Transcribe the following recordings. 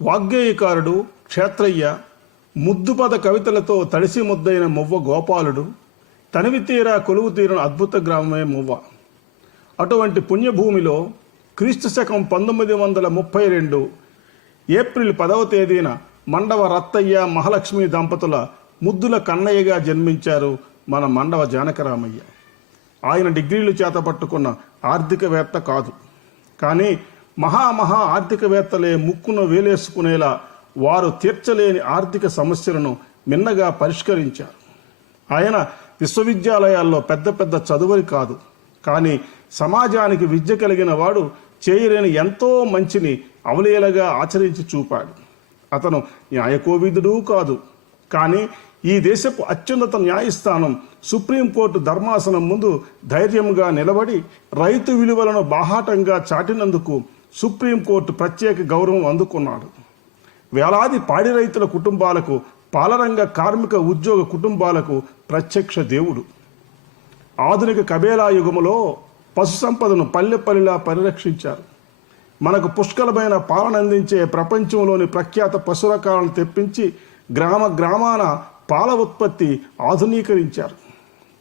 వాగ్గేయకారుడు క్షేత్రయ్య, ముద్దుపద కవితలతో తడిసి ముద్దైన మువ్వ గోపాలుడు, తనివి తీరా కొలువు తీరిన అద్భుత గ్రామమే మువ్వ. అటువంటి పుణ్యభూమిలో క్రీస్తు శకం 1932 ఏప్రిల్ 10వ తేదీన మండవ రత్తయ్య మహాలక్ష్మి దంపతుల ముద్దుల కన్నయ్యగా జన్మించారు మన మండవ జానకరామయ్య. ఆయన డిగ్రీలు చేతపట్టుకున్న ఆర్థికవేత్త కాదు, కానీ మహా ఆర్థికవేత్తలే ముక్కును వేలేసుకునేలా వారు తీర్చలేని ఆర్థిక సమస్యలను మిన్నగా పరిష్కరించారు. ఆయన విశ్వవిద్యాలయాల్లో పెద్ద చదువులు కాదు, కానీ సమాజానికి విద్య కలిగిన వాడు చేయలేని ఎంతో మంచిని అవలీలగా ఆచరించి చూపాడు. అతను న్యాయకోవిదుడు కాదు, కానీ ఈ దేశపు అత్యున్నత న్యాయస్థానం సుప్రీంకోర్టు ధర్మాసనం ముందు ధైర్యంగా నిలబడి రైతు విలువలను బాహాటంగా చాటినందుకు సుప్రీంకోర్టు ప్రత్యేక గౌరవం అందుకున్నాడు. వేలాది పాడి రైతుల కుటుంబాలకు, పాలరంగ కార్మిక ఉద్యోగ కుటుంబాలకు ప్రత్యక్ష దేవుడు. ఆధునిక కబేలా యుగములో పశు సంపదను పల్లెపల్లిలా పరిరక్షించారు. మనకు పుష్కలమైన పాలన అందించే ప్రపంచంలోని ప్రఖ్యాత పశు రకాలను తెప్పించి గ్రామాన పాల ఉత్పత్తి ఆధునీకరించారు.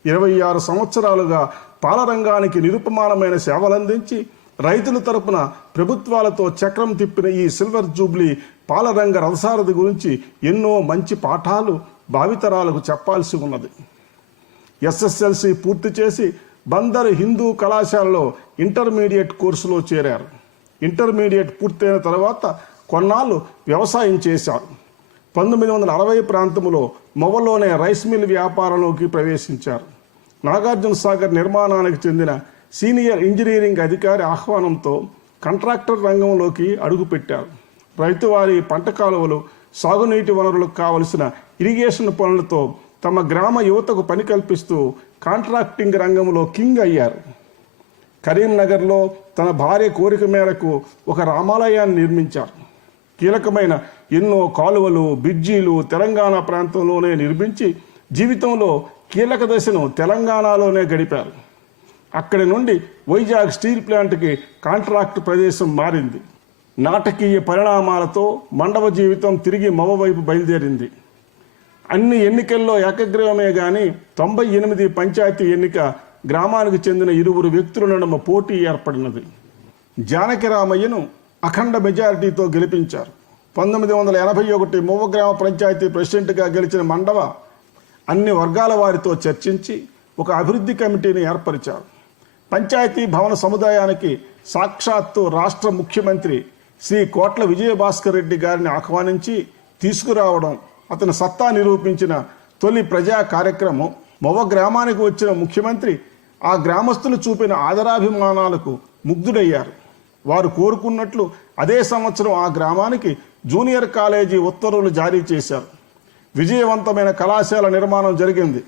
26 సంవత్సరాలుగా పాలరంగానికి నిరుపమానమైన సేవలందించి రైతుల తరపున ప్రభుత్వాలతో చక్రం తిప్పిన ఈ సిల్వర్ జూబ్లీ పాలరంగ రథసారథి గురించి ఎన్నో మంచి పాఠాలు భావితరాలకు చెప్పాల్సి ఉన్నది. SSLC పూర్తి చేసి బందరు హిందూ కళాశాలలో ఇంటర్మీడియట్ కోర్సులో చేరారు. ఇంటర్మీడియట్ పూర్తయిన తర్వాత కొన్నాళ్ళు వ్యవసాయం చేశారు. 1960 ప్రాంతంలో మొవ్వలోనే రైస్ మిల్ వ్యాపారంలోకి ప్రవేశించారు. నాగార్జున సాగర్ నిర్మాణానికి చెందిన సీనియర్ ఇంజనీరింగ్ అధికారి ఆహ్వానంతో కాంట్రాక్టర్ రంగంలోకి అడుగుపెట్టారు. రైతువారి పంట కాలువలు, సాగునీటి వనరులకు కావలసిన ఇరిగేషన్ పనులతో తమ గ్రామ యువతకు పని కల్పిస్తూ కాంట్రాక్టింగ్ రంగంలో కింగ్ అయ్యారు. కరీంనగర్లో తన భార్య కోరిక మేరకు ఒక రామాలయాన్ని నిర్మించారు. కీలకమైన ఎన్నో కాలువలు, బ్రిడ్జీలు తెలంగాణ ప్రాంతంలోనే నిర్మించి జీవితంలో కీలక దశను తెలంగాణలోనే గడిపారు. అక్కడి నుండి వైజాగ్ స్టీల్ ప్లాంట్కి కాంట్రాక్ట్ ప్రదేశం మారింది. నాటకీయ పరిణామాలతో మండవ జీవితం తిరిగి మవ వైపు బయలుదేరింది. అన్ని ఎన్నికల్లో ఏకగ్రీవమే కానీ 98 పంచాయతీ ఎన్నిక గ్రామానికి చెందిన 2 వ్యక్తుల నడుమ పోటీ ఏర్పడినది. జానకిరామయ్యను అఖండ మెజారిటీతో గెలిపించారు. 1981 మువ్వ గ్రామ పంచాయతీ ప్రెసిడెంట్గా గెలిచిన మండవ అన్ని వర్గాల వారితో చర్చించి ఒక అభివృద్ధి కమిటీని ఏర్పరిచారు. పంచాయతీ భవన సముదాయానికి సాక్షాత్తు రాష్ట్ర ముఖ్యమంత్రి శ్రీ కోట్ల విజయభాస్కర్ రెడ్డి గారిని ఆహ్వానించి తీసుకురావడం అతని సత్తా నిరూపించిన తొలి ప్రజా కార్యక్రమం. మొవ్వ గ్రామానికి వచ్చిన ముఖ్యమంత్రి ఆ గ్రామస్తులు చూపిన ఆదరాభిమానాలకు ముగ్ధుడయ్యారు. వారు కోరుకున్నట్లు అదే సంవత్సరం ఆ గ్రామానికి జూనియర్ కాలేజీ ఉత్తర్వులు జారీ చేశారు. విజయవంతమైన కళాశాల నిర్మాణం జరిగింది.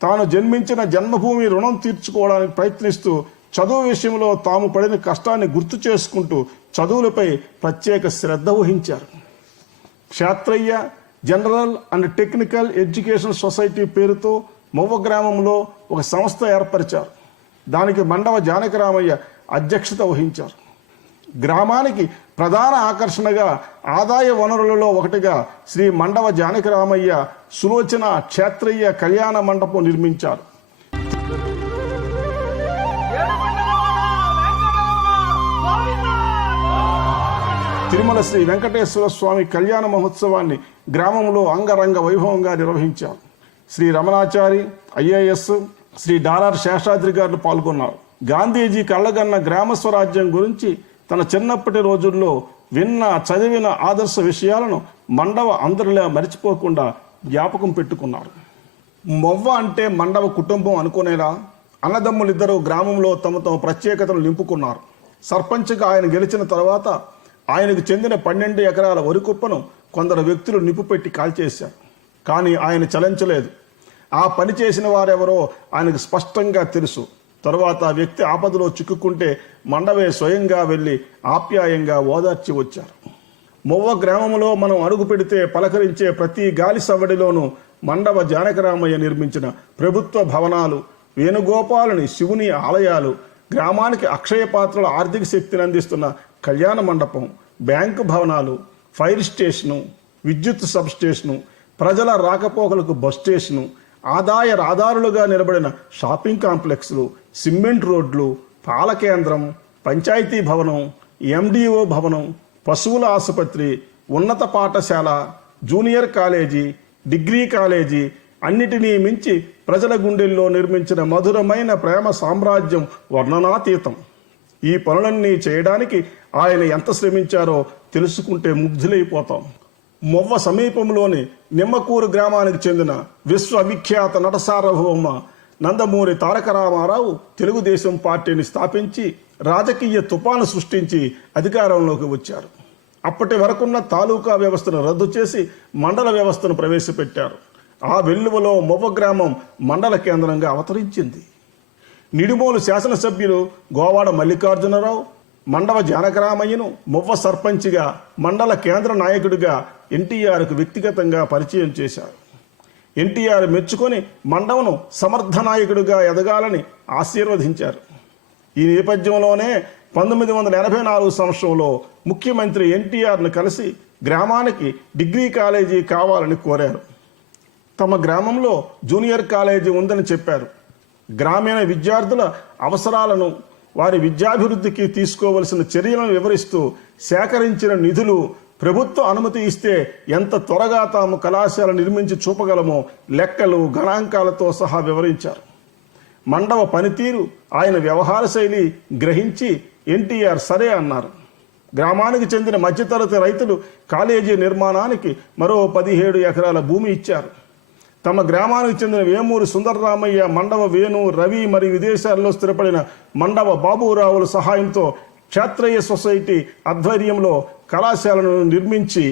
తాను జన్మించిన జన్మభూమి రుణం తీర్చుకోవడానికి ప్రయత్నిస్తూ చదువు విషయంలో తాము పడిన కష్టాన్ని గుర్తు చేసుకుంటూ చదువులపై ప్రత్యేక శ్రద్ధ వహించారు. Kshetrayya general and technical education society పేరుతో మొవ్వ గ్రామంలో ఒక సంస్థ ఏర్పరిచారు. దానికి మండవ జానకరామయ్య అధ్యక్షత వహించారు. గ్రామానికి ప్రధాన ఆకర్షణగా ఆదాయ వనరులలో ఒకటిగా శ్రీ మండవ జానకరామయ్య సులోచన క్షేత్రయ్య కళ్యాణ మండపం నిర్మించారు. తిరుమల శ్రీ వెంకటేశ్వర స్వామి కళ్యాణ మహోత్సవాన్ని గ్రామంలో అంగరంగ వైభవంగా నిర్వహించారు. శ్రీ రమణాచారి IAS, శ్రీ డాలార్ శేషాద్రి గారు పాల్గొన్నారు. గాంధీజీ కళ్ళగన్న గ్రామ స్వరాజ్యం గురించి తన చిన్నప్పటి రోజుల్లో విన్న చదివిన ఆదర్శ విషయాలను మండవ అందరిలా మరిచిపోకుండా జ్ఞాపకం పెట్టుకున్నారు. మొవ్వ అంటే మండవ కుటుంబం అనుకునేలా అన్నదమ్ములిద్దరూ గ్రామంలో తమ ప్రత్యేకతను నింపుకున్నారు. సర్పంచ్గా ఆయన గెలిచిన తర్వాత ఆయనకు చెందిన 12 ఎకరాల వరి కుప్పను కొందరు వ్యక్తులు నిప్పుపెట్టి కాల్చేశారు. కానీ ఆయన చలించలేదు. ఆ పని చేసిన వారెవరో ఆయనకు స్పష్టంగా తెలుసు. తరువాత ఆ వ్యక్తి ఆపదలో చిక్కుకుంటే మండవే స్వయంగా వెళ్ళి ఆప్యాయంగా ఓదార్చి వచ్చారు. మొవ్వ గ్రామంలో మనం అడుగు పెడితే పలకరించే ప్రతి గాలి సవ్వడిలోనూ మండవ జానకరామయ్య నిర్మించిన ప్రభుత్వ భవనాలు, వేణుగోపాలుని శివుని ఆలయాలు, గ్రామానికి అక్షయ పాత్రల ఆర్థిక శక్తిని అందిస్తున్న కళ్యాణ మండపం, బ్యాంకు భవనాలు, ఫైర్ స్టేషను, విద్యుత్ సబ్ స్టేషను, ప్రజల రాకపోకలకు బస్ స్టేషను, ఆదాయ రహదారులుగా నిలబడిన షాపింగ్ కాంప్లెక్స్లు, సిమెంట్ రోడ్లు, పాల కేంద్రం, పంచాయతీ భవనం, ఎండిఓ భవనం, పశువుల ఆసుపత్రి, ఉన్నత పాఠశాల, జూనియర్ కాలేజీ, డిగ్రీ కాలేజీ అన్నిటినీ మించి ప్రజల గుండెల్లో నిర్మించిన మధురమైన ప్రేమ సామ్రాజ్యం వర్ణనాతీతం. ఈ పనులన్నీ చేయడానికి ఆయన ఎంత శ్రమించారో తెలుసుకుంటే ముగ్ధులైపోతాం. మొవ్వ సమీపంలోని నిమ్మకూరు గ్రామానికి చెందిన విశ్వవిఖ్యాత నట సార్వభౌమ నందమూరి తారక రామారావు తెలుగుదేశం పార్టీని స్థాపించి రాజకీయ తుఫాను సృష్టించి అధికారంలోకి వచ్చారు. అప్పటి వరకున్న తాలూకా వ్యవస్థను రద్దు చేసి మండల వ్యవస్థను ప్రవేశపెట్టారు. ఆ వెల్లువలో మొవ్వ గ్రామం మండల కేంద్రంగా అవతరించింది. నిడుమోలు శాసనసభ్యులు గోవాడ మల్లికార్జునరావు మండవ జానకరామయ్యను మొవ్వ సర్పంచిగా, మండల కేంద్ర నాయకుడిగా ఎన్టీఆర్కు వ్యక్తిగతంగా పరిచయం చేశారు. ఎన్టీఆర్ మెచ్చుకొని మండవను సమర్థ నాయకుడిగా ఎదగాలని ఆశీర్వదించారు. ఈ నేపథ్యంలోనే 1984 సంవత్సరంలో ముఖ్యమంత్రి ఎన్టీఆర్ను కలిసి గ్రామానికి డిగ్రీ కాలేజీ కావాలని కోరారు. తమ గ్రామంలో జూనియర్ కాలేజీ ఉందని చెప్పారు. గ్రామీణ విద్యార్థుల అవసరాలను, వారి విద్యాభివృద్ధికి తీసుకోవలసిన చర్యలను వివరిస్తూ సేకరించిన నిధులు, ప్రభుత్వ అనుమతి ఇస్తే ఎంత త్వరగా తాము కళాశాల నిర్మించి చూపగలమో లెక్కలు, గణాంకాలతో సహా వివరించారు. మండవ పనితీరు, ఆయన వ్యవహార శైలి గ్రహించి ఎన్టీఆర్ సరే అన్నారు. గ్రామానికి చెందిన మధ్యతరగతి రైతులు కాలేజీ నిర్మాణానికి మరో 17 ఎకరాల భూమి ఇచ్చారు. తమ గ్రామానికి చెందిన వేమూరి సుందరరామయ్య, మండవ వేణు, రవి మరియు విదేశాల్లో స్థిరపడిన మండవ బాబురావుల సహాయంతో క్షేత్రయ్య సొసైటీ ఆధ్వర్యంలో కళాశాలను నిర్మించి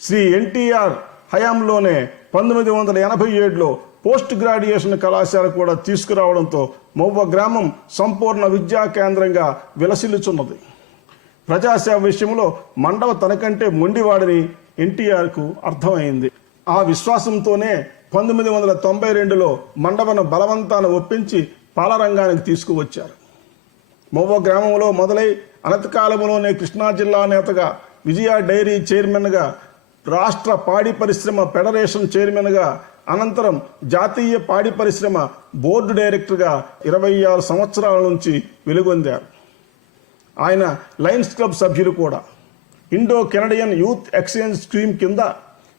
శ్రీ ఎన్టీఆర్ హయాంలోనే 1987లో పోస్ట్ గ్రాడ్యుయేషన్ కళాశాల కూడా తీసుకురావడంతో మొవ్వ గ్రామం సంపూర్ణ విద్యా కేంద్రంగా విలసిల్లుచున్నది. ప్రజాసేవ విషయంలో మండవ తనకంటే మొండివాడని ఎన్టీఆర్కు అర్థమైంది. ఆ విశ్వాసంతోనే 1992లో మండవను బలవంతాన ఒప్పించి పాలరంగానికి తీసుకువచ్చారు. మొవ్వ గ్రామంలో మొదలై అనతికాలంలోనే కృష్ణా జిల్లా నేతగా, విజయ డైరీ చైర్మన్గా, రాష్ట్ర పాడి పరిశ్రమ ఫెడరేషన్ చైర్మన్గా, అనంతరం జాతీయ పాడి పరిశ్రమ బోర్డు డైరెక్టర్గా 26 సంవత్సరాల నుంచి వెలుగొందారు. ఆయన లయన్స్ క్లబ్ సభ్యులు కూడా. Indo Canadian youth exchange scheme కింద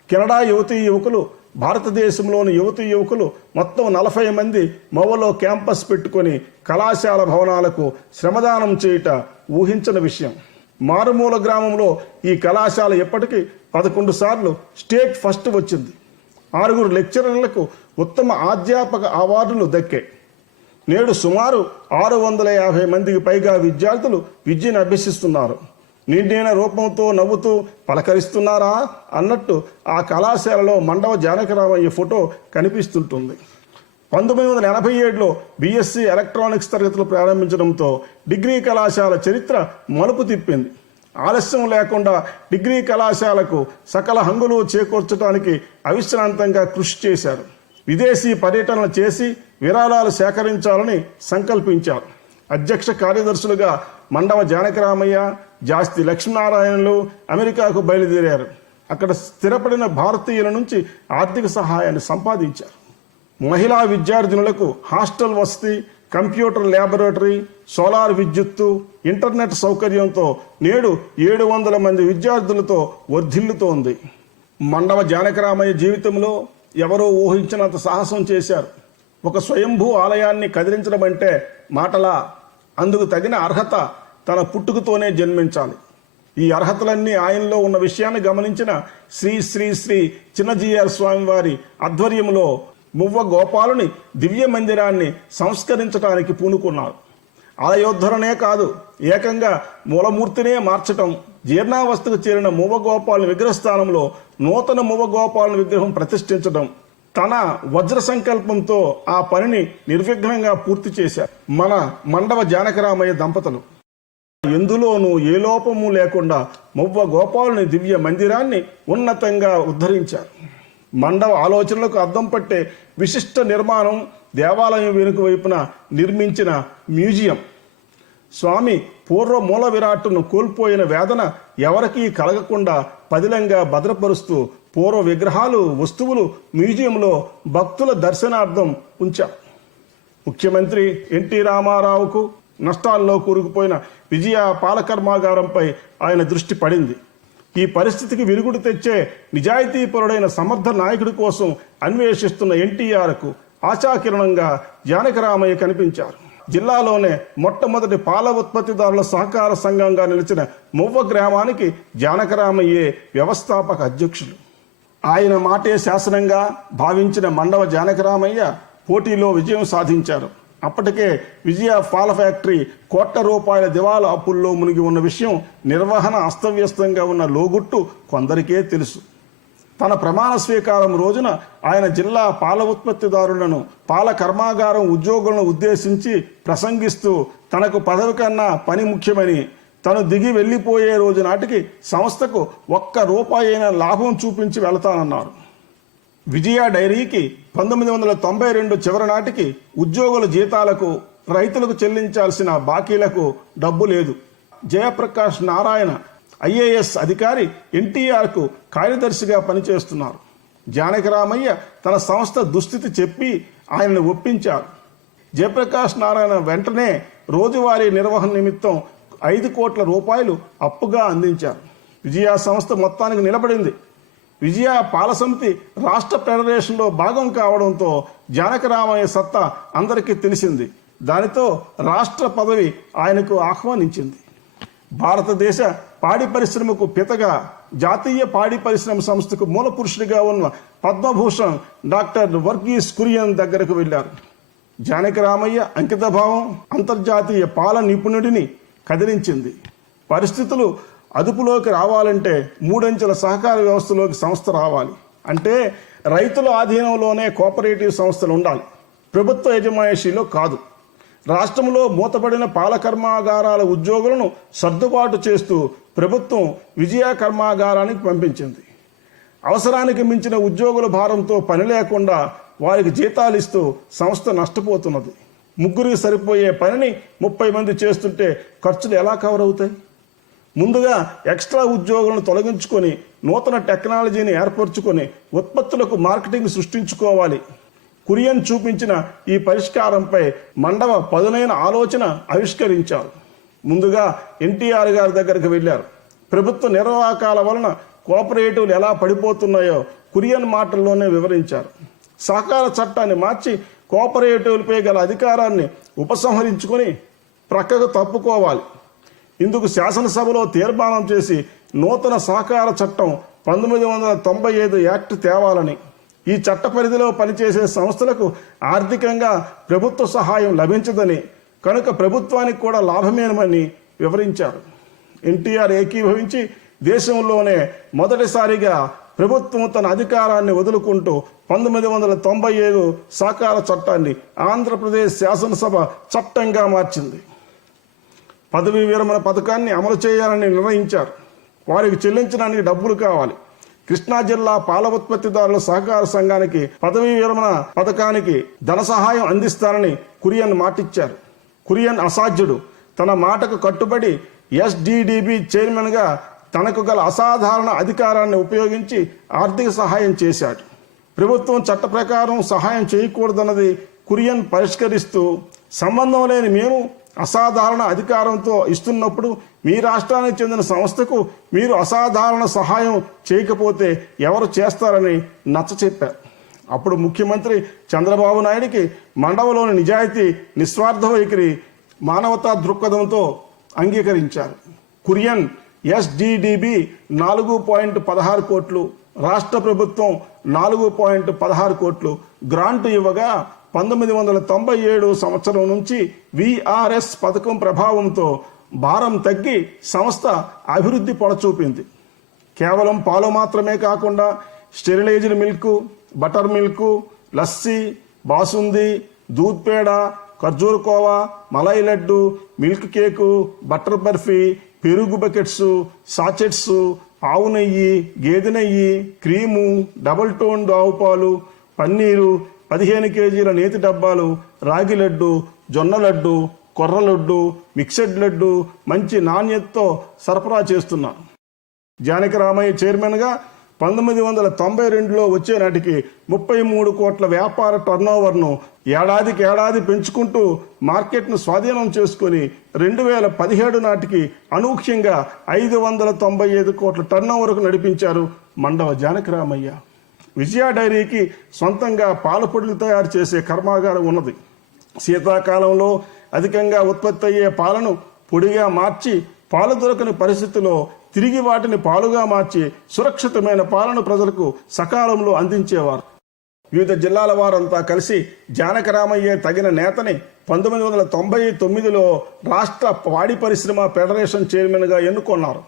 కెనడా యువతీ యువకులు, భారతదేశంలోని యువతీ యువకులు మొత్తం 40 మంది మొవ్వలో క్యాంపస్ పెట్టుకొని కళాశాల భవనాలకు శ్రమదానం చేయుట ఊహించని విషయం. మారుమూల గ్రామంలో ఈ కళాశాల ఎప్పటికీ 11 సార్లు స్టేట్ ఫస్ట్ వచ్చింది. 6 లెక్చరర్లకు ఉత్తమ అధ్యాపక అవార్డులు దక్కాయి. నేడు సుమారు 650 మందికి పైగా విద్యార్థులు విద్యను అభ్యసిస్తున్నారు. నిండైన రూపంతో నవ్వుతూ పలకరిస్తున్నారా అన్నట్టు ఆ కళాశాలలో మండవ జానకరామయ్య ఫోటో కనిపిస్తుంటుంది. 1987లో బీఎస్సీ ఎలక్ట్రానిక్స్ తరగతులు ప్రారంభించడంతో డిగ్రీ కళాశాల చరిత్ర మలుపు తిప్పింది. ఆలస్యం లేకుండా డిగ్రీ కళాశాలకు సకల హంగులు చేకూర్చడానికి అవిశ్రాంతంగా కృషి చేశారు. విదేశీ పర్యటనలు చేసి విరాళాలు సేకరించాలని సంకల్పించారు. అధ్యక్ష కార్యదర్శులుగా మండవ జానకరామయ్య, జాస్తి లక్ష్మీనారాయణలు అమెరికాకు బయలుదేరారు. అక్కడ స్థిరపడిన భారతీయుల నుంచి ఆర్థిక సహాయాన్ని సంపాదించారు. మహిళా విద్యార్థినులకు హాస్టల్ వసతి, కంప్యూటర్ ల్యాబొరేటరీ, సోలార్ విద్యుత్తు, ఇంటర్నెట్ సౌకర్యంతో నేడు 700 మంది విద్యార్థులతో వర్ధిల్లుతోంది. మండవ జానకరామయ్య జీవితంలో ఎవరో ఊహించినంత సాహసం చేశారు. ఒక స్వయంభూ ఆలయాన్ని కదిలించడం అంటే మాటలా? అందుకు తగిన అర్హత తన పుట్టుకతోనే జన్మించాలి. ఈ అర్హతలన్నీ ఆయనలో ఉన్న విషయాన్ని గమనించిన శ్రీ శ్రీ శ్రీ చిన్నజీఆర్ స్వామివారి ఆధ్వర్యంలో మువ్వ గోపాలుని దివ్య మందిరాన్ని సంస్కరించడానికి పూనుకున్నారు. ఆలయోద్ధరణే కాదు, ఏకంగా మూలమూర్తినే మార్చటం, జీర్ణావస్థకు చేరిన మువ్వ గోపాలుని విగ్రహస్థానంలో నూతన మువ్వ గోపాలుని విగ్రహం ప్రతిష్ఠించడం, తన వజ్ర సంకల్పంతో ఆ పనిని నిర్విఘ్నంగా పూర్తి చేశారు మన మండవ జానకరామయ్య దంపతులు. ఎందులోనూ ఏ లోపము లేకుండా మువ్వ గోపాలుని దివ్య మందిరాన్ని ఉన్నతంగా ఉద్ధరించారు. మండవ ఆలోచనలకు అద్దం పట్టే విశిష్ట నిర్మాణం దేవాలయం వెనుక వైపున నిర్మించిన మ్యూజియం. స్వామి పూర్వ మూల విరాట్టును కోల్పోయిన వేదన ఎవరికీ కలగకుండా పదిలంగా భద్రపరుస్తూ పూర్వ విగ్రహాలు వస్తువులు మ్యూజియంలో భక్తుల దర్శనార్థం ఉంచారు. ముఖ్యమంత్రి ఎన్టీ రామారావుకు నష్టాల్లో కూరుకుపోయిన విజయ పాల కర్మాగారంపై ఆయన దృష్టి పడింది. ఈ పరిస్థితికి విరుగుడు తెచ్చే నిజాయితీపరుడైన సమర్థ నాయకుడి కోసం అన్వేషిస్తున్న ఎన్టీఆర్కు ఆశాకిరణంగా జానకిరామయ్య కనిపించారు. జిల్లాలోనే మొట్టమొదటి పాల ఉత్పత్తిదారుల సహకార సంఘంగా నిలిచిన మువ్వ గ్రామానికి జానకిరామయ్యే వ్యవస్థాపక అధ్యక్షులు. ఆయన మాటే శాసనంగా భావించిన మండవ జానకిరామయ్య పోటీలో విజయం సాధించారు. అప్పటికే విజయ పాల ఫ్యాక్టరీ కోట్ల రూపాయల దివాలా అప్పుల్లో మునిగి ఉన్న విషయం, నిర్వహణ అస్తవ్యస్తంగా ఉన్న లోగుట్టు కొందరికే తెలుసు. తన ప్రమాణ స్వీకారం రోజున ఆయన జిల్లా పాల ఉత్పత్తిదారులను, పాల కర్మాగారం ఉద్యోగులను ఉద్దేశించి ప్రసంగిస్తూ తనకు పదవి కన్నా పని ముఖ్యమని, తను దిగి వెళ్లిపోయే రోజు నాటికి సంస్థకు ₹1 అయినా లాభం చూపించి వెళతానన్నారు. విజయ డైరీకి 1992 చివరి నాటికి ఉద్యోగుల జీతాలకు, రైతులకు చెల్లించాల్సిన బాకీలకు డబ్బు లేదు. జయప్రకాష్ నారాయణ ఐఏఎస్ అధికారి ఎన్టీఆర్కు కార్యదర్శిగా పనిచేస్తున్నారు. జానకిరామయ్య తన సంస్థ దుస్థితి చెప్పి ఆయనను ఒప్పించారు. జయప్రకాష్ నారాయణ వెంటనే రోజువారీ నిర్వహణ నిమిత్తం ₹5 కోట్ల అప్పుగా అందించారు. విజయ సంస్థ మొత్తానికి నిలబడింది. విజయ పాల సమితి రాష్ట్ర ఫెడరేషన్లో భాగం కావడంతో జానకిరామయ్య సత్తా అందరికీ తెలిసింది. దానితో రాష్ట్ర పదవి ఆయనకు ఆహ్వానించింది. భారతదేశ పాడి పరిశ్రమకు పితగా, జాతీయ పాడి పరిశ్రమ సంస్థకు మూల పురుషుడిగా ఉన్న పద్మభూషణ్ డాక్టర్ వర్గీస్ కురియన్ దగ్గరకు వెళ్లారు. జానకిరామయ్య అంకితభావం అంతర్జాతీయ పాల నిపుణుడిని కదిలించింది. పరిస్థితులు అదుపులోకి రావాలంటే 3 అంచెల సహకార వ్యవస్థలోకి సంస్థ రావాలి. అంటే రైతుల ఆధీనంలోనే కోఆపరేటివ్ సంస్థలు ఉండాలి, ప్రభుత్వ యజమాయిషీలో కాదు. రాష్ట్రంలో మూతపడిన పాల కర్మాగారాల ఉద్యోగులను సర్దుబాటు చేస్తూ ప్రభుత్వం విజయ కర్మాగారానికి పంపించింది. అవసరానికి మించిన ఉద్యోగుల భారంతో పని లేకుండా వారికి జీతాలు ఇస్తూ సంస్థ నష్టపోతున్నది. 3 సరిపోయే పనిని 30 మంది చేస్తుంటే ఖర్చులు ఎలా కవర్ అవుతాయి? ముందుగా ఎక్స్ట్రా ఉద్యోగులను తొలగించుకొని నూతన టెక్నాలజీని ఏర్పరచుకొని ఉత్పత్తులకు మార్కెటింగ్ సృష్టించుకోవాలి. కురియన్ చూపించిన ఈ పరిష్కారంపై మండవ పదునైన ఆలోచన ఆవిష్కరించారు. ముందుగా ఎన్టీఆర్ గారి దగ్గరికి వెళ్ళారు. ప్రభుత్వ నిర్వాహకాల వలన కోఆపరేటివ్లు ఎలా పడిపోతున్నాయో కురియన్ మాటల్లోనే వివరించారు. సహకార చట్టాన్ని మార్చి కోఆపరేటివ్లపై గల అధికారాన్ని ఉపసంహరించుకొని ప్రక్కకు తప్పుకోవాలి. ఇందుకు శాసనసభలో తీర్మానం చేసి నూతన సహకార చట్టం 1995 యాక్ట్ తేవాలని, ఈ చట్ట పరిధిలో పనిచేసే సంస్థలకు ఆర్థికంగా ప్రభుత్వ సహాయం లభించదని, కనుక ప్రభుత్వానికి కూడా లాభమేనని వివరించారు. ఎన్టీఆర్ ఏకీభవించి దేశంలోనే మొదటిసారిగా ప్రభుత్వం తన అధికారాన్ని వదులుకుంటూ 1995 సహకార చట్టాన్ని ఆంధ్రప్రదేశ్ శాసనసభ చట్టంగా మార్చింది. పదవీ విరమణ పథకాన్ని అమలు చేయాలని నిర్ణయించారు. వారికి చెల్లించడానికి డబ్బులు కావాలి. కృష్ణా జిల్లా పాల ఉత్పత్తిదారుల సహకార సంఘానికి పదవీ విరమణ పథకానికి ధన సహాయం అందిస్తారని కురియన్ మాటిచ్చారు. కురియన్ అసాధ్యుడు. తన మాటకు కట్టుబడి ఎస్డిడిబి చైర్మన్గా తనకు గల అసాధారణ అధికారాన్ని ఉపయోగించి ఆర్థిక సహాయం చేశాడు. ప్రభుత్వం చట్ట ప్రకారం సహాయం చేయకూడదన్నది కురియన్ పరిష్కరిస్తూ, సంబంధం లేని మేము అసాధారణ అధికారంతో ఇస్తున్నప్పుడు మీ రాష్ట్రానికి చెందిన సంస్థకు మీరు అసాధారణ సహాయం చేయకపోతే ఎవరు చేస్తారని నచ్చచెప్పారు. అప్పుడు ముఖ్యమంత్రి చంద్రబాబు నాయుడికి మండవలోని నిజాయితీ, నిస్వార్థ వైఖరి, మానవతా దృక్పథంతో అంగీకరించారు. కురియన్ ఎస్డిడిబి 4.16 కోట్లు, రాష్ట్ర ప్రభుత్వం 4.16 కోట్లు గ్రాంటు ఇవ్వగా 1997 సంవత్సరం నుంచి విఆర్ఎస్ పథకం ప్రభావంతో భారం తగ్గి సంస్థ అభివృద్ధి పొడచూపింది. కేవలం పాలు మాత్రమే కాకుండా sterilised milk, butter milk, lassi, basundi, doodh peda, kharjur khova, malai laddu, milk cake, butter barfi, పెరుగు బకెట్స్, సాచెట్స్, ఆవు నెయ్యి, గేదె నెయ్యి, క్రీము, డబుల్ టోన్ ఆవు పాలు, పన్నీరు, 15 కేజీల నేతి డబ్బాలు, రాగి లడ్డు, జొన్న లడ్డు, కొర్ర లడ్డు, మిక్సెడ్ లడ్డు మంచి నాణ్యతతో సరఫరా చేస్తున్నారు. జానకి రామయ్య చైర్మన్గా 1992లో వచ్చే నాటికి 33 కోట్ల వ్యాపార టర్నోవర్ను ఏడాదికి ఏడాది పెంచుకుంటూ మార్కెట్ను స్వాధీనం చేసుకుని 2017 నాటికి అనూహ్యంగా 595 కోట్ల టర్నోవర్కు నడిపించారు మండవ జానకి రామయ్య. విజయ డైరీకి సొంతంగా పాల పొడులు తయారు చేసే కర్మాగారం ఉన్నది. శీతాకాలంలో అధికంగా ఉత్పత్తి అయ్యే పాలను పొడిగా మార్చి పాలు దొరకని పరిస్థితిలో తిరిగి వాటిని పాలుగా మార్చి సురక్షితమైన పాలను ప్రజలకు సకాలంలో అందించేవారు. వివిధ జిల్లాల వారంతా కలిసి జానకి రామయ్య తగిన నేతని 1999లో రాష్ట్ర పాడి పరిశ్రమ ఫెడరేషన్ చైర్మన్గా ఎన్నుకున్నారు.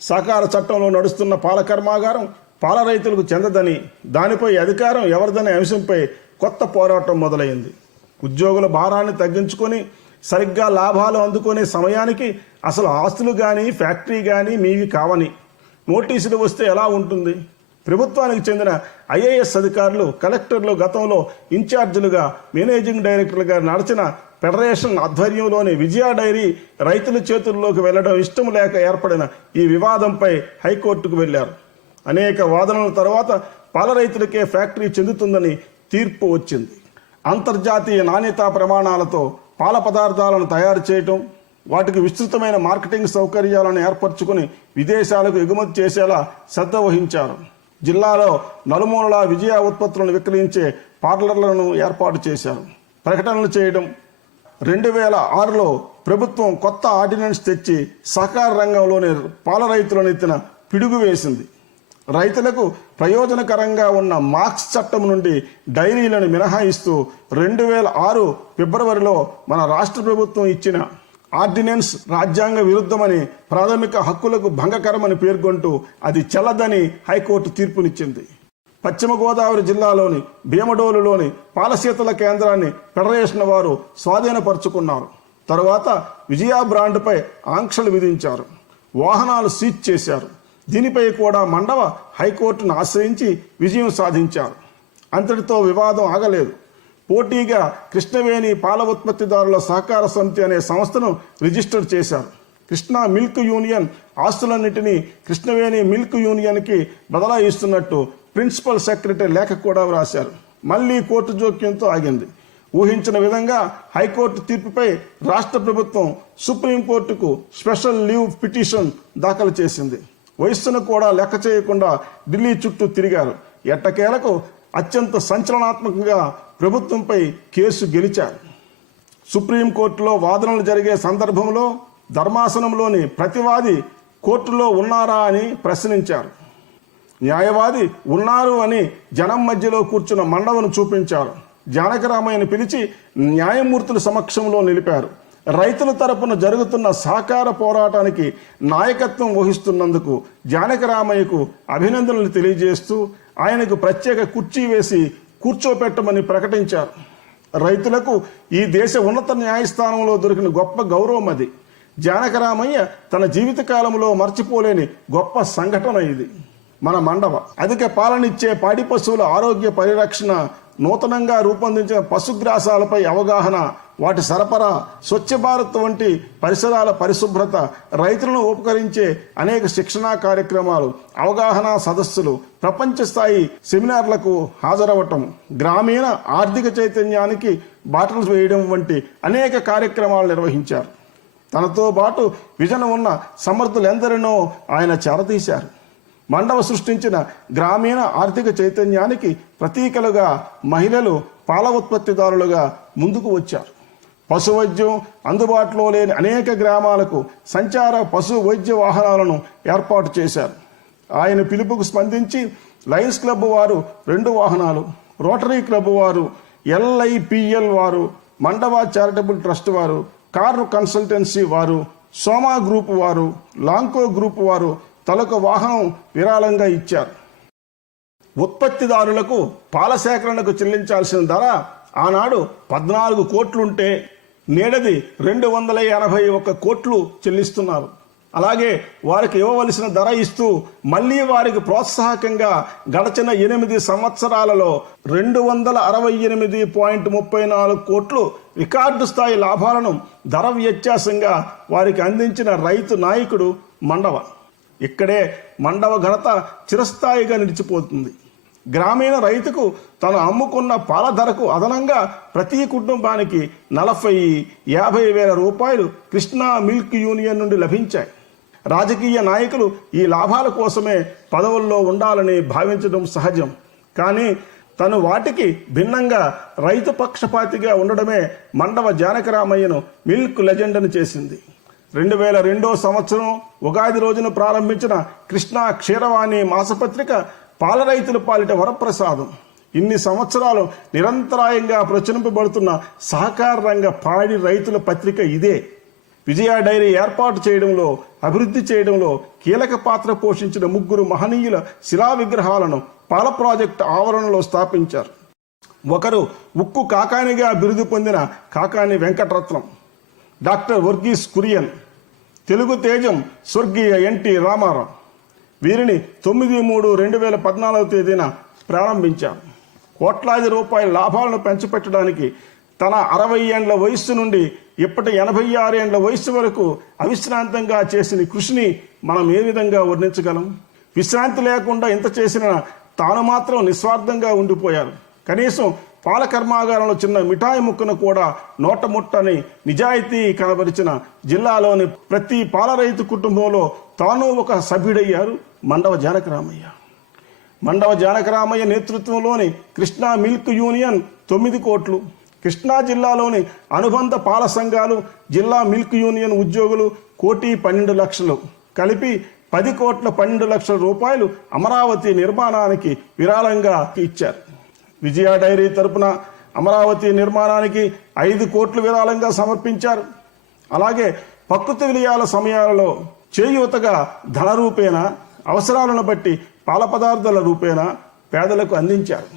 సహకార చట్టంలో నడుస్తున్న పాల కర్మాగారం పాల రైతులకు చెందదని, దానిపై అధికారం ఎవరిదనే అంశంపై కొత్త పోరాటం మొదలైంది. ఉద్యోగుల భారాన్ని తగ్గించుకొని సరిగ్గా లాభాలు అందుకునే సమయానికి అసలు ఆస్తులు కానీ ఫ్యాక్టరీ కానీ మీవి కావని నోటీసులు వస్తే ఎలా ఉంటుంది? ప్రభుత్వానికి చెందిన ఐఏఎస్ అధికారులు, కలెక్టర్లు గతంలో ఇన్ఛార్జీలుగా, మేనేజింగ్ డైరెక్టర్లుగా నడిచిన ఫెడరేషన్ ఆధ్వర్యంలోని విజయ డైరీ రైతుల చేతుల్లోకి వెళ్లడం ఇష్టం లేక ఏర్పడిన ఈ వివాదంపై హైకోర్టుకు వెళ్లారు. అనేక వాదనల తర్వాత పాల రైతులకే ఫ్యాక్టరీ చెందుతుందని తీర్పు వచ్చింది. అంతర్జాతీయ నాణ్యతా ప్రమాణాలతో పాల పదార్థాలను తయారు చేయటం, వాటికి విస్తృతమైన మార్కెటింగ్ సౌకర్యాలను ఏర్పరచుకుని విదేశాలకు ఎగుమతి చేసేలా శ్రద్ధ వహించారు. జిల్లాలో నలుమూలలా విజయ ఉత్పత్తులను విక్రయించే పార్లర్లను ఏర్పాటు చేశారు. ప్రకటనలు చేయడం. 2006లో ప్రభుత్వం కొత్త ఆర్డినెన్స్ తెచ్చి సహకార రంగంలోని పాల రైతులను ఎత్తిన పిడుగు వేసింది. రైతులకు ప్రయోజనకరంగా ఉన్న మార్క్స్ చట్టం నుండి డైరీలను మినహాయిస్తూ 2006 ఫిబ్రవరిలో మన రాష్ట్ర ప్రభుత్వం ఇచ్చిన ఆర్డినెన్స్ రాజ్యాంగ విరుద్ధమని, ప్రాథమిక హక్కులకు భంగకరమని పేర్కొంటూ అది చెల్లదని హైకోర్టు తీర్పునిచ్చింది. పశ్చిమ గోదావరి జిల్లాలోని భీమడోలులోని పాలశీతల కేంద్రాన్ని ఫెడరేషన్ వారు స్వాధీనపరుచుకున్నారు. తరువాత విజయ బ్రాండ్పై ఆంక్షలు విధించారు. వాహనాలు సీజ్ చేశారు. దీనిపై కూడా మండవ హైకోర్టును ఆశ్రయించి విజయం సాధించారు. అంతటితో వివాదం ఆగలేదు. పోటీగా కృష్ణవేణి పాల ఉత్పత్తిదారుల సహకార సమితి అనే సంస్థను రిజిస్టర్ చేశారు. కృష్ణా మిల్క్ యూనియన్ ఆస్తులన్నింటినీ కృష్ణవేణి మిల్క్ యూనియన్కి బదలాయిస్తున్నట్టు ప్రిన్సిపల్ సెక్రటరీ లేఖ కూడా వ్రాశారు. మళ్లీ కోర్టు జోక్యంతో ఆగింది. ఊహించిన విధంగా హైకోర్టు తీర్పుపై రాష్ట్ర ప్రభుత్వం సుప్రీంకోర్టుకు స్పెషల్ లీవ్ పిటిషన్ దాఖలు చేసింది. వయస్సును కూడా లెక్క చేయకుండా ఢిల్లీ చుట్టూ తిరిగారు. ఎట్టకేలకు అత్యంత సంచలనాత్మకంగా ప్రభుత్వంపై కేసు గెలిచారు. సుప్రీంకోర్టులో వాదనలు జరిగే సందర్భంలో ధర్మాసనంలోని ప్రతివాది కోర్టులో ఉన్నారా అని ప్రశ్నించారు. న్యాయవాది ఉన్నారు అని జనం మధ్యలో కూర్చున్న మండవను చూపించారు. జానకి రామయ్యను పిలిచి న్యాయమూర్తుల సమక్షంలో నిలిపారు. రైతుల తరపున జరుగుతున్న సహకార పోరాటానికి నాయకత్వం వహిస్తున్నందుకు జానకి రామయ్యకు అభినందనలు తెలియజేస్తూ ఆయనకు ప్రత్యేక కుర్చీ వేసి కూర్చోపెట్టమని ప్రకటించారు. రైతులకు ఈ దేశ ఉన్నత న్యాయస్థానంలో దొరికిన గొప్ప గౌరవం అది. జానకి రామయ్య తన జీవితకాలంలో మర్చిపోలేని గొప్ప సంఘటన ఇది. మన మండవ అధిక పాలనిచ్చే పాడి పశువుల ఆరోగ్య పరిరక్షణ, నూతనంగా రూపొందించిన పశుగ్రాసాలపై అవగాహన, వాటి సరఫరా, స్వచ్ఛ భారత్ వంటి పరిసరాల పరిశుభ్రత, రైతులను ఉపకరించే అనేక శిక్షణా కార్యక్రమాలు, అవగాహన సదస్సులు, ప్రపంచ స్థాయి సెమినార్లకు హాజరవటం, గ్రామీణ ఆర్థిక చైతన్యానికి బాటలు వేయడం వంటి అనేక కార్యక్రమాలు నిర్వహించారు. తనతో పాటు విజన్ ఉన్న సమర్థులెందరినో ఆయన చేరదీశారు. మండవ సృష్టించిన గ్రామీణ ఆర్థిక చైతన్యానికి ప్రతీకలుగా మహిళలు పాల ఉత్పత్తిదారులుగా ముందుకు వచ్చారు. పశు వైద్యం అందుబాటులో లేని అనేక గ్రామాలకు సంచార పశు వైద్య వాహనాలను ఏర్పాటు చేశారు. ఆయన పిలుపుకు స్పందించి లయన్స్ క్లబ్ వారు 2 వాహనాలు, రోటరీ క్లబ్ వారు, LIPL వారు, మండవ చారిటబుల్ ట్రస్ట్ వారు, కార్ కన్సల్టెన్సీ వారు, సోమా గ్రూప్ వారు, లాంకో గ్రూప్ వారు తలొక వాహనం విరాళంగా ఇచ్చారు. ఉత్పత్తిదారులకు పాల సేకరణకు చెల్లించాల్సిన ధర ఆనాడు 14 కోట్లుంటే నేడది 281 కోట్లు చెల్లిస్తున్నారు. అలాగే వారికి ఇవ్వవలసిన ధర ఇస్తూ మళ్ళీ వారికి ప్రోత్సాహకంగా గడచిన 8 సంవత్సరాలలో 268.34 కోట్లు రికార్డు స్థాయి లాభాలను ధర వ్యత్యాసంగా వారికి అందించిన రైతు నాయకుడు మండవ. ఇక్కడే మండవ ఘనత చిరస్థాయిగా నిలిచిపోతుంది. గ్రామీణ రైతుకు తను అమ్ముకున్న పాల ధరకు అదనంగా ప్రతి కుటుంబానికి 40-50 వేల రూపాయలు కృష్ణా మిల్క్ యూనియన్ నుండి లభించాయి. రాజకీయ నాయకులు ఈ లాభాల కోసమే పదవుల్లో ఉండాలని భావించడం సహజం. కానీ తను వాటికి భిన్నంగా రైతు పక్షపాతిగా ఉండడమే మండవ జానకరామయ్యను మిల్క్ లెజెండ్ని చేసింది. 2002 సంవత్సరం ఉగాది రోజున ప్రారంభించిన కృష్ణా క్షీరవాణి మాసపత్రిక పాల రైతుల పాలిట వరప్రసాదం. ఇన్ని సంవత్సరాలు నిరంతరాయంగా ప్రచురింపబడుతున్న సహకార రంగ పాడి రైతుల పత్రిక ఇదే. విజయ డైరీ ఏర్పాటు చేయడంలో, అభివృద్ధి చేయడంలో కీలక పాత్ర పోషించిన 3 మహనీయుల శిలా విగ్రహాలను పాల ప్రాజెక్టు ఆవరణలో స్థాపించారు. ఒకరు ఉక్కు కాకానిగా బిరుదు పొందిన కాకాని వెంకటరత్నం, డాక్టర్ వర్గీస్ కురియన్, తెలుగు తేజం స్వర్గీయ ఎన్టీ రామారావు. వీరిని 9/3/2014 తేదీన ప్రారంభించారు. కోట్లాది రూపాయల లాభాలను పెంచిపెట్టడానికి తన 60 ఏండ్ల వయస్సు నుండి ఇప్పటి 86 ఏండ్ల వయస్సు వరకు అవిశ్రాంతంగా చేసిన కృషిని మనం ఏ విధంగా వర్ణించగలం? విశ్రాంతి లేకుండా ఇంత చేసిన తాను మాత్రం నిస్వార్థంగా ఉండిపోయారు. కనీసం పాల కర్మాగారంలో చిన్న మిఠాయి ముక్కను కూడా నోటముట్టని నిజాయితీ కనబరిచిన జిల్లాలోని ప్రతి పాల రైతు కుటుంబంలో తాను ఒక సభ్యుడయ్యారు మండవ జానకరామయ్య. మండవ జానకరామయ్య నేతృత్వంలోని కృష్ణా మిల్క్ యూనియన్ 9 కోట్లు, కృష్ణా జిల్లాలోని అనుబంధ పాల సంఘాలు, జిల్లా మిల్క్ యూనియన్ ఉద్యోగులు 1,12,00,000 కలిపి 10,12,00,000 రూపాయలు అమరావతి నిర్మాణానికి విరాళంగా ఇచ్చారు. విజయ డైరీ తరపున అమరావతి నిర్మాణానికి 5 కోట్లు విరాళంగా సమర్పించారు. అలాగే ప్రకృతి విలయాల సమయాలలో చేయూతగా ధన రూపేణ, అవసరాలను బట్టి పాల పదార్థాల రూపేణ పేదలకు అందించారు.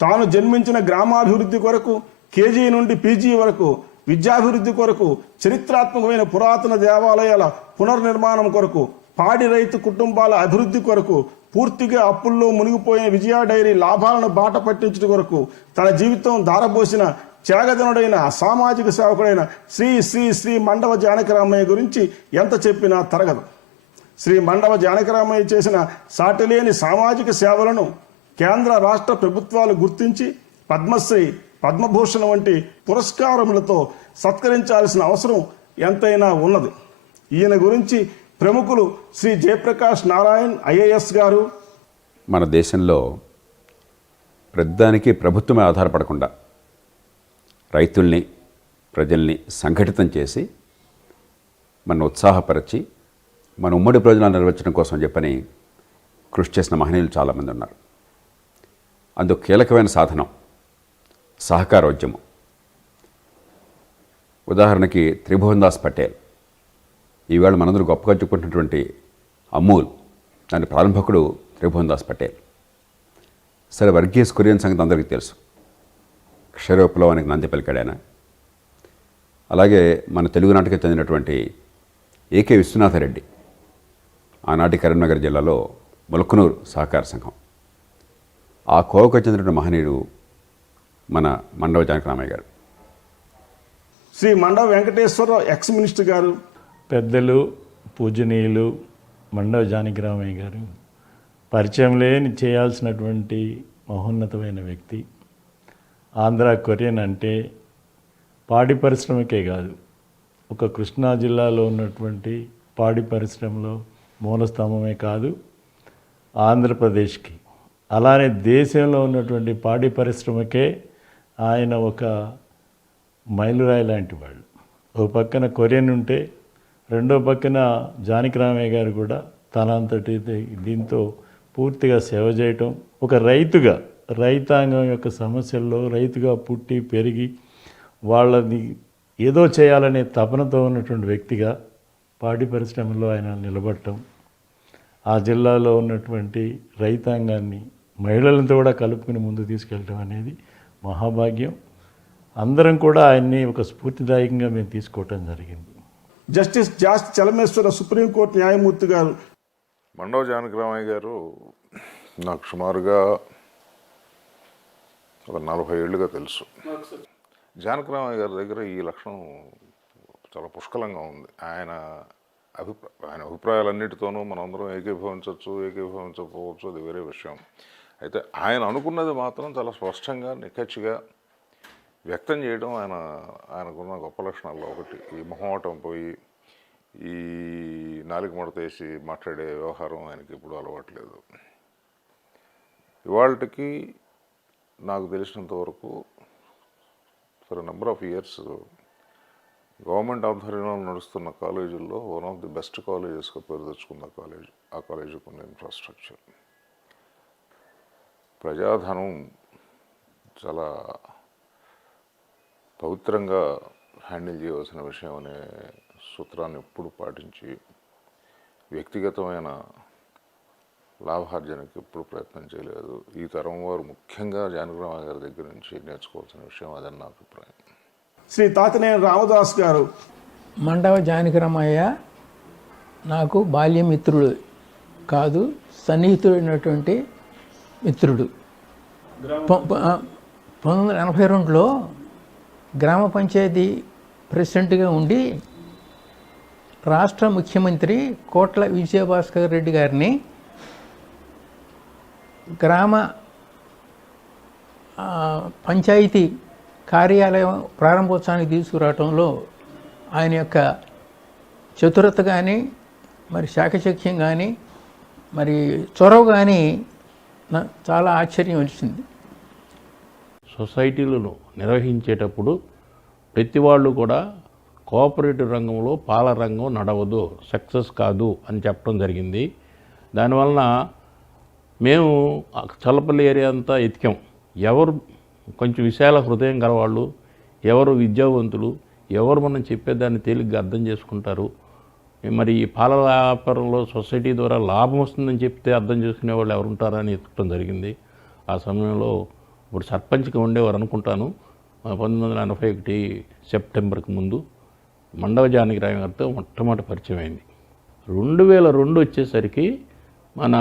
తాను జన్మించిన గ్రామాభివృద్ధి కొరకు, కేజీ నుండి పీజీ వరకు విద్యాభివృద్ధి కొరకు, చరిత్రాత్మకమైన పురాతన దేవాలయాల పునర్నిర్మాణం కొరకు, పాడి రైతు కుటుంబాల అభివృద్ధి కొరకు, పూర్తిగా అప్పుల్లో మునిగిపోయిన విజయ డైరీ లాభాలను బాట పట్టించడం కొరకు తన జీవితం ధారపోసిన త్యాగజనుడైన సామాజిక సేవకుడైన శ్రీ శ్రీ శ్రీ మండవ జానకరామయ్య గురించి ఎంత చెప్పినా తరగదు. శ్రీ మండవ జానకరామయ్య చేసిన సాటిలేని సామాజిక సేవలను కేంద్ర రాష్ట్ర ప్రభుత్వాలు గుర్తించి పద్మశ్రీ, పద్మభూషణ్ వంటి పురస్కారములతో సత్కరించాల్సిన అవసరం ఎంతైనా ఉన్నది. ఈయన గురించి ప్రముఖులు శ్రీ జయప్రకాష్ నారాయణ్ ఐఏఎస్ గారు, మన దేశంలో ప్రతిదానికి ప్రభుత్వమే ఆధారపడకుండా రైతుల్ని, ప్రజల్ని సంఘటితం చేసి మన ఉత్సాహపరిచి మన ఉమ్మడి ప్రయోజనాలు నెరవేర్చడం కోసం చెప్పని కృషి చేసిన మహనీయులు చాలామంది ఉన్నారు. అందుకు కీలకమైన సాధనం సహకారోద్యమం. ఉదాహరణకి త్రిభువన్ దాస్ పటేల్, ఈవేళ మనందరూ గొప్పగా చెప్పుకుంటున్నటువంటి అమూల్, దాని ప్రారంభకుడు త్రిభువన్ దాస్ పటేల్. సరే, వర్గీస్ కురియన్ సంగతి అందరికీ తెలుసు. క్షర విప్లవానికి నాంది పలికాడాయన. అలాగే మన తెలుగునాటికి చెందినటువంటి ఏకే విశ్వనాథరెడ్డి, ఆనాటి కరీంనగర్ జిల్లాలో ములకనూరు సహకార సంఘం, ఆ కోవకు చెందినటువంటి మహనీయుడు మన మండవ జానకరామయ్య గారు. శ్రీ మండవ వెంకటేశ్వరరావు ఎక్స్ మినిస్టర్ గారు, పెద్దలు పూజనీయులు మండవ జానకరామయ్య గారు పరిచయం లేని చేయాల్సినటువంటి మహోన్నతమైన వ్యక్తి. ఆంధ్ర కొరియన్ అంటే పాడి పరిశ్రమకే కాదు, ఒక కృష్ణా జిల్లాలో ఉన్నటువంటి పాడి పరిశ్రమలో మూలస్తంభమే కాదు, ఆంధ్రప్రదేశ్కి, అలానే దేశంలో ఉన్నటువంటి పాడి పరిశ్రమకే ఆయన ఒక మైలురాయి లాంటి వాళ్ళు. ఒక పక్కన కొరియన్ ఉంటే రెండో పక్కన జానకరామయ్య గారు కూడా తనంతటి దీంతో పూర్తిగా సేవ చేయటం, ఒక రైతుగా రైతాంగం యొక్క సమస్యల్లో రైతుగా పుట్టి పెరిగి వాళ్ళని ఏదో చేయాలనే తపనతో ఉన్నటువంటి వ్యక్తిగా పాడి పరిశ్రమలో ఆయన నిలబడటం, ఆ జిల్లాలో ఉన్నటువంటి రైతాంగాన్ని, మహిళలతో కూడా కలుపుకుని ముందుకు తీసుకెళ్ళటం అనేది మహాభాగ్యం. అందరం కూడా ఆయన్ని ఒక స్ఫూర్తిదాయకంగా మేము తీసుకోవటం జరిగింది. జస్టిస్ జార్జ్ చలమేశ్వర సుప్రీంకోర్టు న్యాయమూర్తి గారు. మండవ జానకిరామయ్య గారు నాకు సుమారుగా ఒక 40 ఏళ్ళుగా తెలుసు. జానకిరామయ్య గారి దగ్గర ఈ లక్షణం చాలా పుష్కలంగా ఉంది. ఆయన అభిప్రాయాలన్నిటితోనూ మనందరం ఏకీభవించకపోవచ్చు, అది వేరే విషయం. అయితే ఆయన అనుకున్నది మాత్రం చాలా స్పష్టంగా నిక్కచ్చిగా వ్యక్తం చేయడం ఆయనకున్న గొప్ప లక్షణాల్లో ఒకటి. ఈ మొహమాటం పోయి ఈ నాలుగు ముడతేసి మాట్లాడే వ్యవహారం ఆయనకి ఎప్పుడూ అలవాట్లేదు. ఇవాళకి నాకు తెలిసినంత వరకు for number of years government ఆధ్వర్యంలో నడుస్తున్న కాలేజీల్లో వన్ ఆఫ్ ది బెస్ట్ కాలేజెస్గా పేరు తెచ్చుకున్న కాలేజ్. ఆ కాలేజీకి ఉన్న ఇన్ఫ్రాస్ట్రక్చర్, ప్రజాధనం చాలా పవిత్రంగా హ్యాండిల్ చేయవలసిన విషయం అనే సూత్రాన్ని ఎప్పుడు పాటించి వ్యక్తిగతమైన లాభార్జనకి ఎప్పుడు ప్రయత్నం చేయలేదు. ఈ తరం వారు ముఖ్యంగా జానకిరామయ్య గారి దగ్గర నుంచి నేర్చుకోవాల్సిన విషయం అదని నా అభిప్రాయం. శ్రీ తాతినేని రామదాస్ గారు. మండవ జానకిరామయ్య నాకు బాల్యమిత్రుడు కాదు, సన్నిహితుడైనటువంటి మిత్రుడు. 1982లో గ్రామ పంచాయతీ ప్రెసిడెంట్గా ఉండి రాష్ట్ర ముఖ్యమంత్రి కోట్ల విజయభాస్కర్ రెడ్డి గారిని గ్రామ పంచాయతీ కార్యాలయం ప్రారంభోత్సవానికి తీసుకురావడంలో ఆయన యొక్క చతురత కానీ, మరి శాఖచక్యం కానీ, మరి చొరవ కానీ చాలా ఆశ్చర్యం వచ్చింది. సొసైటీలను నిర్వహించేటప్పుడు ప్రతి వాళ్ళు కూడా కోఆపరేటివ్ రంగంలో పాల రంగం నడవదు, సక్సెస్ కాదు అని చెప్పడం జరిగింది. దానివలన మేము చల్లపల్లి ఏరియా అంతా ఎతికాం. ఎవరు కొంచెం విశాల హృదయం గలవాళ్ళు, ఎవరు విద్యావంతులు, ఎవరు మనం చెప్పేదాన్ని తేలిగ్గా అర్థం చేసుకుంటారు, మరి ఈ పాల వ్యాపారంలో సొసైటీ ద్వారా లాభం వస్తుందని చెప్తే అర్థం చేసుకునే వాళ్ళు ఎవరు ఉంటారని ఎత్తుకోవడం జరిగింది. ఆ సమయంలో ఇప్పుడు సర్పంచ్గా ఉండేవారు అనుకుంటాను, 1981 సెప్టెంబర్కి ముందు మండవ జానకిరామయ్య గారితో మొట్టమొదటి పరిచయం అయింది. 2002 వచ్చేసరికి మన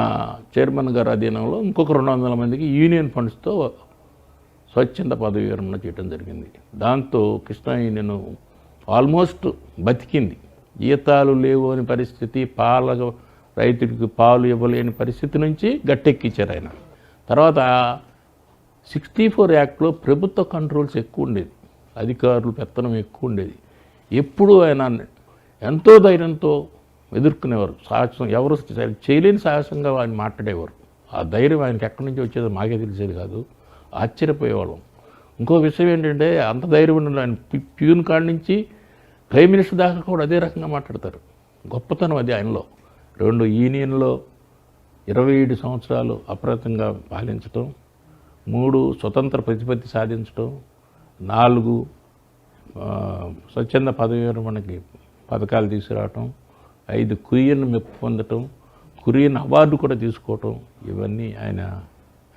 చైర్మన్ గారి అధీనంలో ఇంకొక 200 మందికి యూనియన్ ఫండ్స్తో స్వచ్ఛంద పదవి విరమణ చేయడం జరిగింది. దాంతో కృష్ణా యూనియన్ ఆల్మోస్ట్ బతికింది. జీతాలు లేవు అని పరిస్థితి, రైతుడికి పాలు ఇవ్వలేని పరిస్థితి నుంచి గట్టెక్కించారు ఆయన. తర్వాత 64 యాక్ట్లో ప్రభుత్వ కంట్రోల్స్ ఎక్కువ ఉండేది, అధికారులు పెత్తనం ఎక్కువ ఉండేది. ఎప్పుడు ఆయన ఎంతో ధైర్యంతో ఎదుర్కొనేవారు. సాహసం ఎవరు చేయలేని సాహసంగా ఆయన మాట్లాడేవారు. ఆ ధైర్యం ఆయనకి ఎక్కడి నుంచి వచ్చేదో మాకే తెలిసేది కాదు, ఆశ్చర్యపోయేవాళ్ళం. ఇంకో విషయం ఏంటంటే అంత ధైర్యం ఉండాలి. ఆయన ప్యూన్ కాడి నుంచి ప్రైమ్ మినిస్టర్ దాకా కూడా అదే రకంగా మాట్లాడతారు. గొప్పతనం అది ఆయనలో. 2 యూనియన్లో 27 సంవత్సరాలు అప్రయత్నంగా పాలించటం, 3 స్వతంత్ర ప్రతిపత్తి సాధించటం, 4 స్వచ్ఛంద పదవి విరమణకి పథకాలు తీసుకురావటం, 5 కురియన్ మెప్పు పొందటం, కురియన్ అవార్డు కూడా తీసుకోవటం, ఇవన్నీ ఆయన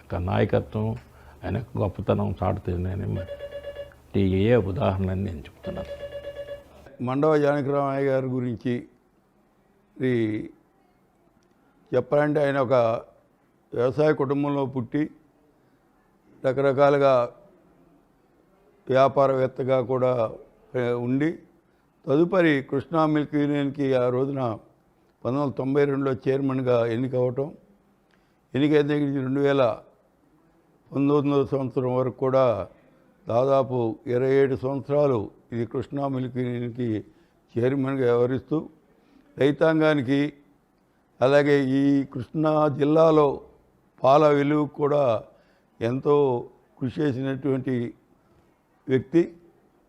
యొక్క నాయకత్వం, ఆయన గొప్పతనం చాటుతుందని ఏ ఉదాహరణని నేను చెప్తున్నాను. మండవ జానకిరామయ్య గారి గురించి చెప్పాలంటే ఆయన ఒక వ్యవసాయ కుటుంబంలో పుట్టి రకరకాలుగా వ్యాపారవేత్తగా కూడా ఉండి తదుపరి కృష్ణా మిల్క్ యూనియన్కి ఆ రోజున 1992లో చైర్మన్గా ఎన్నికవటం, ఎన్నికైన దగ్గర నుంచి 2019 సంవత్సరం వరకు కూడా దాదాపు 27 సంవత్సరాలు ఇది కృష్ణా మిల్క్ యూనియన్కి చైర్మన్గా వ్యవహరిస్తూ రైతాంగానికి అలాగే ఈ కృష్ణా జిల్లాలో పాల వెలుగు కూడా ఎంతో కృషి చేసినటువంటి వ్యక్తి.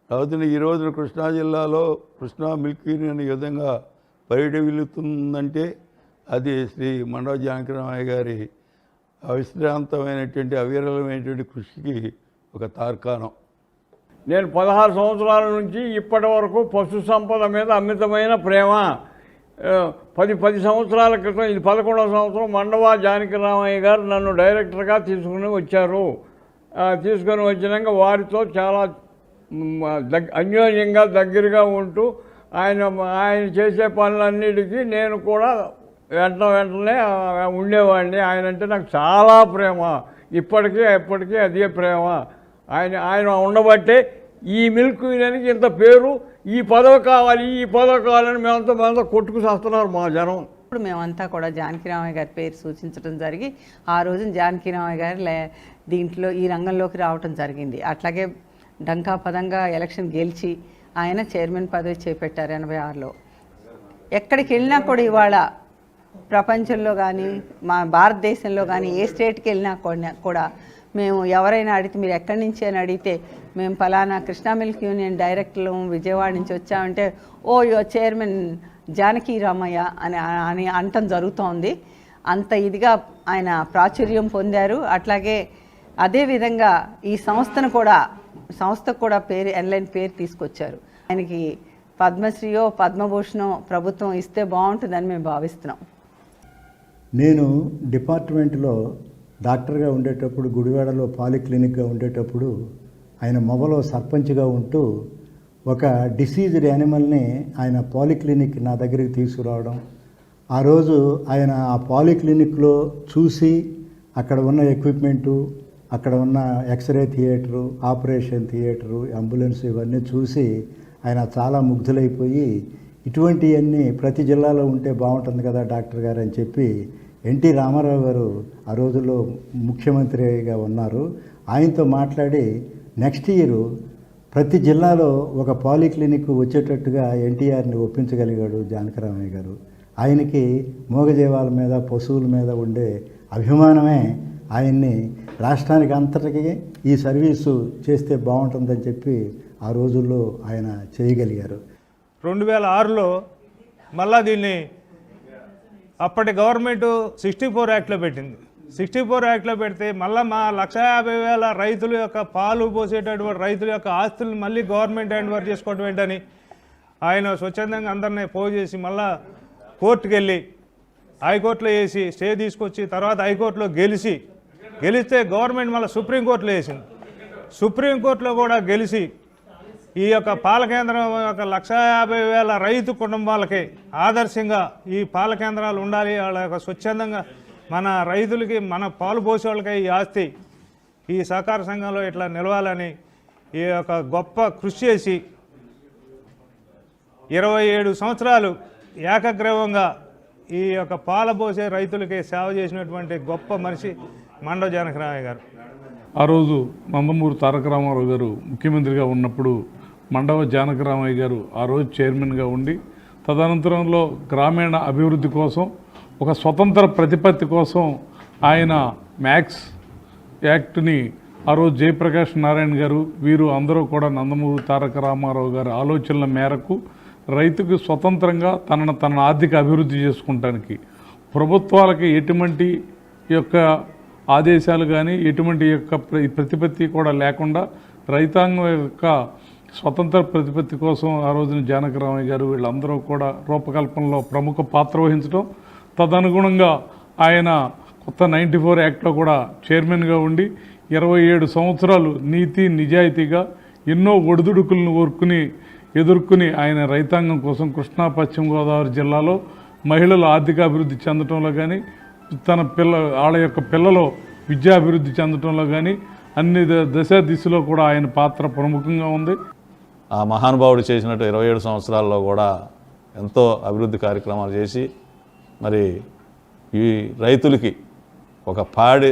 అవుతున్న ఈ రోజున కృష్ణా జిల్లాలో కృష్ణా మిల్క్ యూనియన్ ఈ విధంగా పరిడవిల్లుతుందంటే అది శ్రీ మండవ జానకిరామయ్య గారి అవిశ్రాంతమైనటువంటి అవిరళమైనటువంటి కృషికి ఒక తార్కాణం. నేను 16 సంవత్సరాల నుంచి ఇప్పటి వరకు పశు సంపద మీద అమితమైన ప్రేమ. 10 సంవత్సరాల క్రితం, ఇది 11వ సంవత్సరం, మండవ జానకిరామయ్య గారు నన్ను డైరెక్టర్గా తీసుకుని వచ్చారు. తీసుకొని వచ్చినాక వారితో చాలా అన్యోన్యంగా దగ్గరగా ఉంటూ ఆయన చేసే పనులన్నిటికీ నేను కూడా వెంటనే ఉండేవాడిని. ఆయన అంటే నాకు చాలా ప్రేమ, ఎప్పటికీ అదే ప్రేమ. ఆయన ఉండబట్టే ఈ మిల్క్ విననికి ఇంత పేరు, ఈ పదవి కావాలని మేమంతా కొట్టుకు చేస్తున్నారు మా జనం. ఇప్పుడు మేమంతా కూడా జానకిరామయ్య గారి పేరు సూచించడం జరిగి ఆ రోజున జానకిరామయ్య గారు దీంట్లో ఈ రంగంలోకి రావటం జరిగింది. అట్లాగే డంకా పదంగా ఎలక్షన్ గెలిచి ఆయన చైర్మన్ పదవి చేపట్టారు 86లో. ఎక్కడికి వెళ్ళినా కూడా ఇవాళ ప్రపంచంలో కానీ మా భారతదేశంలో కానీ ఏ స్టేట్కి వెళ్ళినా కూడా మేము ఎవరైనా అడిగితే మీరు ఎక్కడి నుంచి అని అడిగితే మేము ఫలానా కృష్ణా మిల్క్ యూనియన్ డైరెక్టర్లు విజయవాడ నుంచి వచ్చామంటే ఓ చైర్మన్ జానకి రామయ్య అని అనటం జరుగుతోంది. అంత ఇదిగా ఆయన ప్రాచుర్యం పొందారు. అట్లాగే అదేవిధంగా ఈ సంస్థకు కూడా పేరు ఎన్లైన్ పేరు తీసుకొచ్చారు. ఆయనకి పద్మశ్రీయో పద్మభూషణో ప్రభుత్వం ఇస్తే బాగుంటుందని మేము భావిస్తున్నాం. నేను డిపార్ట్మెంట్లో డాక్టర్గా ఉండేటప్పుడు గుడివాడలో పాలిక్లినిక్గా ఉండేటప్పుడు ఆయన మొబలో సర్పంచ్గా ఉంటూ ఒక డిసీజ్డ్ యానిమల్ని ఆయన పాలిక్లినిక్ నా దగ్గరికి తీసుకురావడం, ఆ రోజు ఆయన ఆ పాలిక్లినిక్లో చూసి అక్కడ ఉన్న ఎక్విప్మెంటు, అక్కడ ఉన్న X ray theatre, operation theatre, ambulance ఇవన్నీ చూసి ఆయన చాలా ముగ్ధులైపోయి ఇటువంటివన్నీ ప్రతి జిల్లాలో ఉంటే బాగుంటుంది కదా డాక్టర్ గారు అని చెప్పి ఎన్టీ రామారావు గారు ఆ రోజుల్లో ముఖ్యమంత్రిగా ఉన్నారు. ఆయనతో మాట్లాడి నెక్స్ట్ ఇయర్ ప్రతి జిల్లాలో ఒక పాలిక్లినిక్ వచ్చేటట్టుగా ఎన్టీఆర్ని ఒప్పించగలిగాడు జానకిరామయ్య గారు. ఆయనకి మూగజీవాల మీద పశువుల మీద ఉండే అభిమానమే ఆయన్ని రాష్ట్రానికి అంతటికి ఈ సర్వీసు చేస్తే బాగుంటుందని చెప్పి ఆ రోజుల్లో ఆయన చేయగలిగారు. 2006లో మళ్ళా దీన్ని అప్పటి గవర్నమెంట్ 64 యాక్ట్లో పెట్టింది. 64 యాక్ట్లో పెడితే మళ్ళీ మా 150,000 రైతుల యొక్క పాలు పోసేటటువంటి రైతుల యొక్క ఆస్తులు మళ్ళీ గవర్నమెంట్ హ్యాండ్ ఓవర్ చేసుకోవడం ఏంటని ఆయన స్వచ్ఛందంగా అందరినీ పోగు చేసి మళ్ళా కోర్టుకు వెళ్ళి హైకోర్టులో వేసి స్టే తీసుకొచ్చి తర్వాత హైకోర్టులో గెలిస్తే గవర్నమెంట్ మళ్ళీ సుప్రీంకోర్టులో వేసింది. సుప్రీంకోర్టులో కూడా గెలిచి ఈ యొక్క పాల కేంద్రం యొక్క 150,000 రైతు కుటుంబాలకి ఆదర్శంగా ఈ పాల కేంద్రాలు ఉండాలి. వాళ్ళ యొక్క స్వచ్ఛందంగా మన రైతులకి మన పాలు పోసే వాళ్ళకి ఈ ఆస్తి ఈ సహకార సంఘంలో ఇట్లా నిలవాలని ఈ యొక్క గొప్ప కృషి చేసి 27 సంవత్సరాలు ఏకగ్రీవంగా ఈ యొక్క పాల పోసే రైతులకి సేవ చేసినటువంటి గొప్ప మనిషి మండవ జానకిరామయ్య గారు. ఆ రోజు నందమూరి తారక రామారావు గారు ముఖ్యమంత్రిగా ఉన్నప్పుడు మండవ జానకిరామయ్య గారు ఆ రోజు చైర్మన్గా ఉండి తదనంతరంలో గ్రామీణ అభివృద్ధి కోసం ఒక స్వతంత్ర ప్రతిపత్తి కోసం ఆయన మ్యాక్స్ యాక్ట్ని ఆ రోజు జయప్రకాష్ నారాయణ గారు వీరు అందరూ కూడా నందమూరి తారక రామారావు గారి ఆలోచనల మేరకు రైతుకు స్వతంత్రంగా తన ఆర్థిక అభివృద్ధి చేసుకుంటానికి ప్రభుత్వాలకి ఎటువంటి యొక్క ఆదేశాలు కానీ ఎటువంటి యొక్క ప్రతిపత్తి కూడా లేకుండా రైతాంగం యొక్క స్వతంత్ర ప్రతిపత్తి కోసం ఆ రోజున జానకిరామయ్య గారు వీళ్ళందరూ కూడా రూపకల్పనలో ప్రముఖ పాత్ర వహించడం, తదనుగుణంగా ఆయన కొత్త 94 యాక్ట్లో కూడా చైర్మన్గా ఉండి 27 సంవత్సరాలు నీతి నిజాయితీగా ఎన్నో ఒడిదుడుకులను ఎదుర్కొని ఆయన రైతాంగం కోసం కృష్ణా పశ్చిమ గోదావరి జిల్లాలో మహిళల ఆర్థికాభివృద్ధి చెందడంలో కానీ వాళ్ళ యొక్క పిల్లలు విద్యాభివృద్ధి చెందడంలో కానీ అన్ని దిశలో కూడా ఆయన పాత్ర ప్రముఖంగా ఉంది. ఆ మహానుభావుడు చేసినట్టు 27 సంవత్సరాల్లో కూడా ఎంతో అభివృద్ధి కార్యక్రమాలు చేసి మరి ఈ రైతులకి ఒక పాడి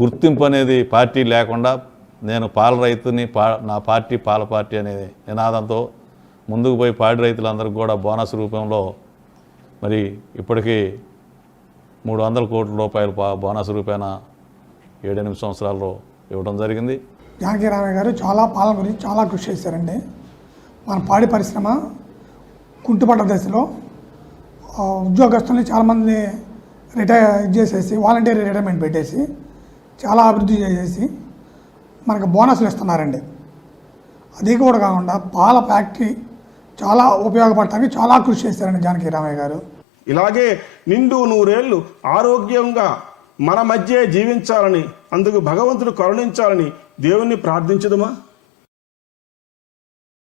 గుర్తింపు అనేది పార్టీ లేకుండా నేను పాల రైతుని నా పార్టీ పాల పార్టీ అనే నినాదంతో ముందుకు పోయి పాడి రైతులందరికీ కూడా బోనస్ రూపంలో మరి ఇప్పటికీ 300 కోట్ల రూపాయలు బోనస్ రూపాయన 7-8 సంవత్సరాల్లో ఇవ్వడం జరిగింది. జానకిరామయ్య గారు చాలా పాలన గురించి చాలా కృషి చేశారండి. మన పాడి పరిశ్రమ కుంటుపడ్డ దశలో ఉద్యోగస్తుల్ని చాలామంది చేసేసి వాలంటీర్ రిటైర్మెంట్ పెట్టేసి చాలా అభివృద్ధి చేసేసి మనకు బోనస్లు ఇస్తున్నారండి. అది కూడా కాకుండా పాల ఫ్యాక్టరీ చాలా ఉపయోగపడటానికి చాలా కృషి చేశారండి జానకిరామయ్య గారు. ఇలాగే నిండు 100 ఏళ్ళు ఆరోగ్యంగా మన మధ్య జీవించాలని, అందుకు భగవంతుడు కరుణించాలని దేవుణ్ణి ప్రార్థించదుమా?